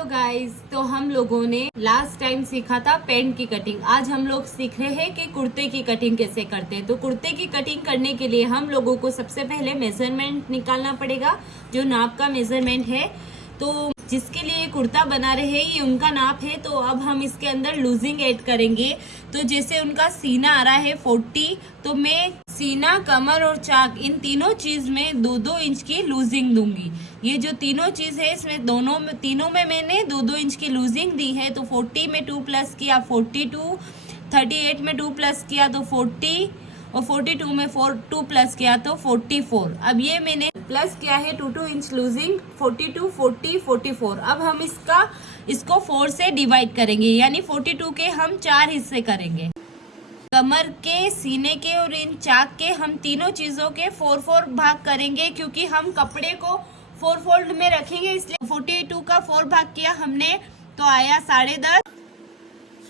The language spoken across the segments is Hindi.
हेलो गाइस, तो हम लोगों ने लास्ट टाइम सीखा था पैंट की कटिंग। आज हम लोग सीख रहे हैं कि कुर्ते की कटिंग कैसे करते हैं। तो कुर्ते की कटिंग करने के लिए हम लोगों को सबसे पहले मेजरमेंट निकालना पड़ेगा, जो नाप का मेजरमेंट है। तो जिसके लिए कुर्ता बना रहे हैं ये उनका नाप है। तो अब हम इसके अंदर लूजिंग ऐड करेंगे। तो जैसे उनका सीना आ रहा है 40, तो मैं सीना, कमर और चाक इन तीनों चीज में 2-2 इंच की लूजिंग दूंगी। ये जो तीनों चीज है इसमें तीनों में मैंने 2-2 इंच की लूजिंग दी है। तो 40 में 2 प्लस किया 42, 38 में 2 प्लस किया तो 40 और 42 में 2 प्लस किया तो 44। अब ये मैंने प्लस किया है 2-2 इंच लूजिंग, 42, 40, 44। अब हम इसको 4 से डिवाइड करेंगे, यानी 42 के हम 4 हिस्से करेंगे। कमर के, सीने के और इन चाक के हम तीनों चीजों के 4-4 भाग करेंगे, क्योंकि हम कपड़े को 4 फोल्ड में रखेंगे। इसलिए 42 का 4 भाग किया हमने तो आया 10.5।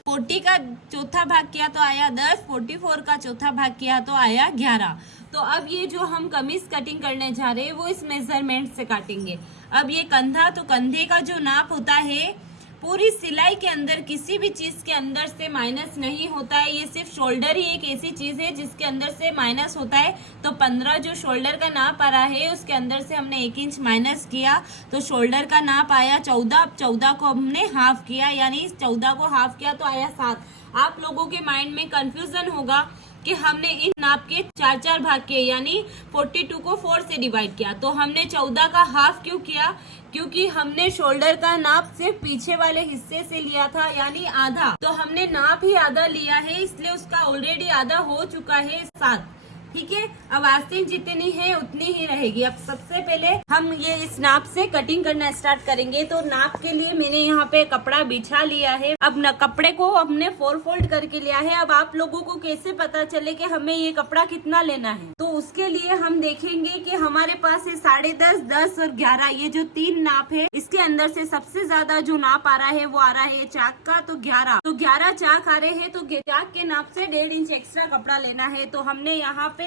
40 का चौथा भाग किया तो आया 10। 44 का चौथा भाग किया तो आया 11। तो अब ये जो हम कमीज कटिंग करने जा रहे हैं वो इस मेजरमेंट से काटेंगे। अब ये कंधा, तो कंधे का जो नाप होता है पूरी सिलाई के अंदर किसी भी चीज के अंदर से माइनस नहीं होता है। ये सिर्फ शोल्डर ही एक ऐसी चीज है जिसके अंदर से माइनस होता है। तो 15 जो शोल्डर का नाप आ रहा है उसके अंदर से हमने 1 इंच माइनस किया तो शोल्डर का नाप आया 14। 14 को हमने हाफ किया, यानी 14 को हाफ किया तो आया 7। आप लोगों के माइंड में कंफ्यूजन होगा कि हमने इन नाप के 4-4 भाग किए, यानी 42 को 4 से डिवाइड किया। तो हमने 14 का हाफ क्यों किया? क्योंकि हमने शोल्डर का नाप सिर्फ पीछे वाले हिस्से से लिया था, यानी आधा। तो हमने नाप ही आधा लिया है, इसलिए उसका ऑलरेडी आधा हो चुका है 7। ठीक है, अब आस्तीन जितनी है उतनी ही रहेगी। अब सबसे पहले हम ये इस नाप से कटिंग करना स्टार्ट करेंगे। तो नाप के लिए मैंने यहाँ पे कपड़ा बिछा लिया है। अब न कपड़े को हमने 4 फोल्ड करके लिया है। अब आप लोगों को कैसे पता चले कि हमें ये कपड़ा कितना लेना है? तो उसके लिए हम देखेंगे कि हमारे पास है 10.5, 10 और 11, ये जो 3 नाप है। इसके अंदर से सबसे ज्यादा जो नाप आ रहा है वो आ रहा है चाक का, तो 11। तो 11 चाक आ रहे हैं, तो चाक के नाप से 1.5 इंच एक्स्ट्रा कपड़ा लेना है। तो हमने यहाँ पे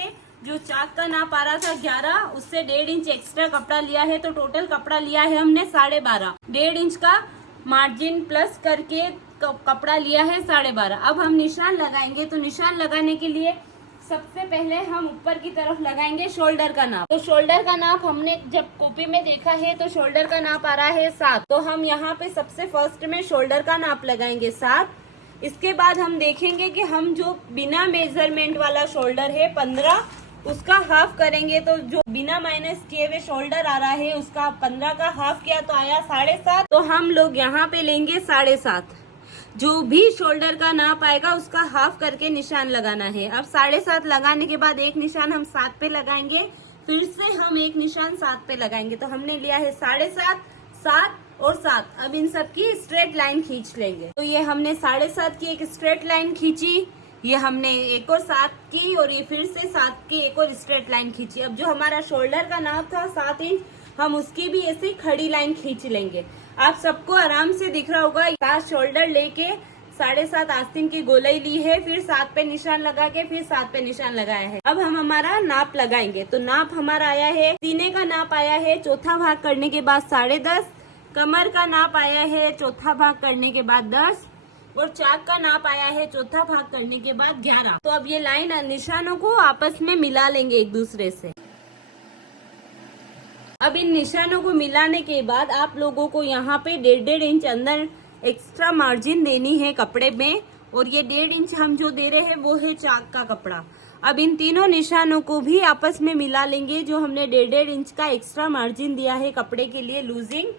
जो चाक का नाप आ रहा था 11, उससे 1.5 इंच एक्स्ट्रा कपड़ा लिया है। तो टोटल कपड़ा लिया है हमने 12.5। 1.5 इंच का मार्जिन प्लस करके कपड़ा लिया है 12.5। अब हम निशान लगाएंगे। तो निशान लगाने के लिए सबसे पहले हम ऊपर की तरफ लगाएंगे शोल्डर का नाप। तो शोल्डर का नाप हमने जब कॉपी में देखा है तो शोल्डर का नाप आ रहा है 7। तो हम यहाँ पे सबसे फर्स्ट में शोल्डर का नाप लगाएंगे 7। इसके बाद हम देखेंगे कि हम जो बिना मेजरमेंट वाला शोल्डर है 15, उसका हाफ करेंगे। तो जो बिना माइनस किए हुए शोल्डर आ रहा है उसका 15 का हाफ किया तो आया 7.5। तो हम लोग यहाँ पे लेंगे 7.5। जो भी शोल्डर का नाप आएगा उसका हाफ करके निशान लगाना है। अब 7.5 लगाने के बाद एक निशान हम 7 पे लगाएंगे, फिर से हम एक निशान 7 पे लगाएंगे। तो हमने लिया है 7.5, 7 और 7। अब इन सब की स्ट्रेट लाइन खींच लेंगे। तो ये हमने 7.5 की एक स्ट्रेट लाइन खींची, ये हमने एक और 7 की, और ये फिर से 7 की एक और स्ट्रेट लाइन खींची। अब जो हमारा शोल्डर का नाप था 7 इंच, हम उसकी भी ऐसे खड़ी लाइन खींच लेंगे। आप सबको आराम से दिख रहा होगा। 7 शोल्डर लेके 7.5 आस्तीन की गोलाई ली है, फिर 7 पे निशान लगा के फिर 7 पे निशान लगाया है। अब हम हमारा नाप लगाएंगे। तो नाप हमारा आया है, सीने का नाप आया है चौथा भाग करने के बाद 10.5। कमर का नाप आया है चौथा भाग करने के बाद 10, और चाक का नाप आया है चौथा भाग करने के बाद 11। तो अब ये लाइन निशानों को आपस में मिला लेंगे एक दूसरे से। अब इन निशानों को मिलाने के बाद आप लोगों को यहाँ पे 1.5 इंच अंदर एक्स्ट्रा मार्जिन देनी है कपड़े में, और ये 1.5 इंच हम जो दे रहे हैं वो है चाक का कपड़ा। अब इन तीनों निशानों को भी आपस में मिला लेंगे, जो हमने 1.5 इंच का एक्स्ट्रा मार्जिन दिया है कपड़े के लिए लूजिंग।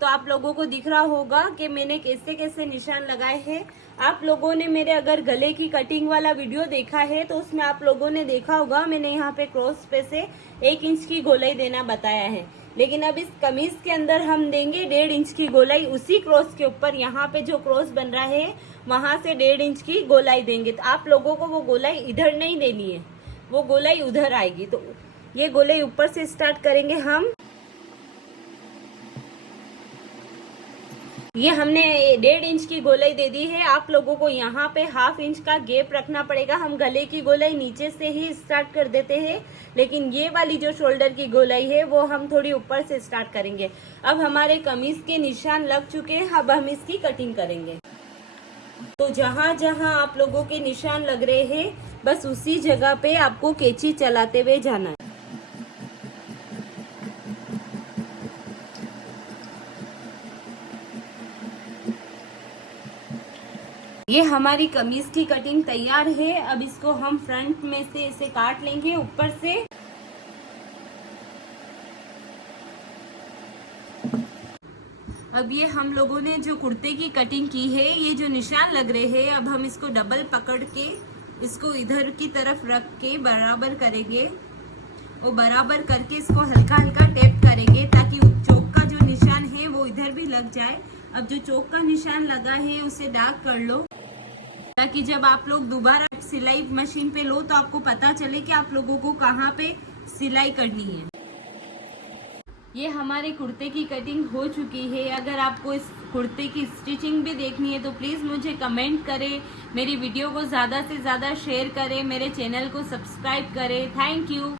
तो आप लोगों को दिख रहा होगा कि मैंने कैसे कैसे निशान लगाए हैं। आप लोगों ने मेरे अगर गले की कटिंग वाला वीडियो देखा है तो उसमें आप लोगों ने देखा होगा मैंने यहाँ पे क्रॉस पे से 1 इंच की गोलाई देना बताया है। लेकिन अब इस कमीज के अंदर हम देंगे 1.5 इंच की गोलाई। उसी क्रॉस के ऊपर यहाँ पे जो क्रॉस बन रहा है वहां से 1.5 इंच की गोलाई देंगे। तो आप लोगों को वो गोलाई इधर नहीं देनी है, वो गोलाई उधर आएगी। तो ये गोलाई ऊपर से स्टार्ट करेंगे हम। ये हमने 1.5 इंच की गोलाई दे दी है। आप लोगों को यहाँ पे 1/2 इंच का गैप रखना पड़ेगा। हम गले की गोलाई नीचे से ही स्टार्ट कर देते हैं, लेकिन ये वाली जो शोल्डर की गोलाई है वो हम थोड़ी ऊपर से स्टार्ट करेंगे। अब हमारे कमीज के निशान लग चुके हैं, अब हम इसकी कटिंग करेंगे। तो जहाँ जहाँ आप लोगों के निशान लग रहे हैं बस उसी जगह पे आपको कैंची चलाते हुए जाना है। ये हमारी कमीज की कटिंग तैयार है। अब इसको हम फ्रंट में से इसे काट लेंगे ऊपर से। अब ये हम लोगों ने जो कुर्ते की कटिंग की है, ये जो निशान लग रहे हैं, अब हम इसको डबल पकड़ के इसको इधर की तरफ रख के बराबर करेंगे। वो बराबर करके इसको हल्का हल्का टैप करेंगे ताकि चौक का जो निशान है वो इधर भी लग जाए। अब जो चौक का निशान लगा है उसे डार्क कर लो ताकि जब आप लोग दोबारा सिलाई मशीन पे लो तो आपको पता चले कि आप लोगों को कहाँ पे सिलाई करनी है। ये हमारे कुर्ते की कटिंग हो चुकी है। अगर आपको इस कुर्ते की स्टिचिंग भी देखनी है तो प्लीज़ मुझे कमेंट करें, मेरी वीडियो को ज़्यादा से ज़्यादा शेयर करें, मेरे चैनल को सब्सक्राइब करें। Thank you.